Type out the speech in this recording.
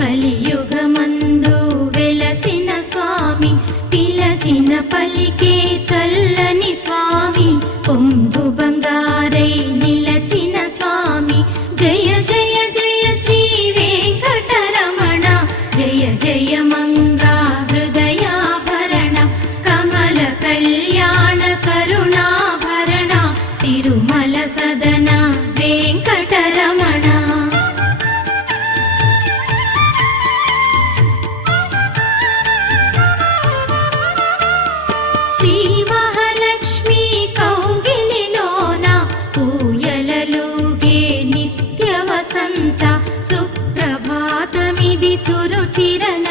కలియుగమందు వెలసిన స్వామి పిలచిన పలికే చల్లని స్వామి పొంగు బంగారై నిలచిన స్వామి జయ జయ జయ శ్రీ వెంకటరమణ జయ జయ మంగా హృదయాభరణ కమల కళ్యాణ కరుణాభరణ తిరుమల సదన వెంకటరమణ శ్రీ మహాలక్ష్మి కౌగిలిలోన ఊయలలుగే నిత్య వసంత సుప్రభాతమిది సురుచిరన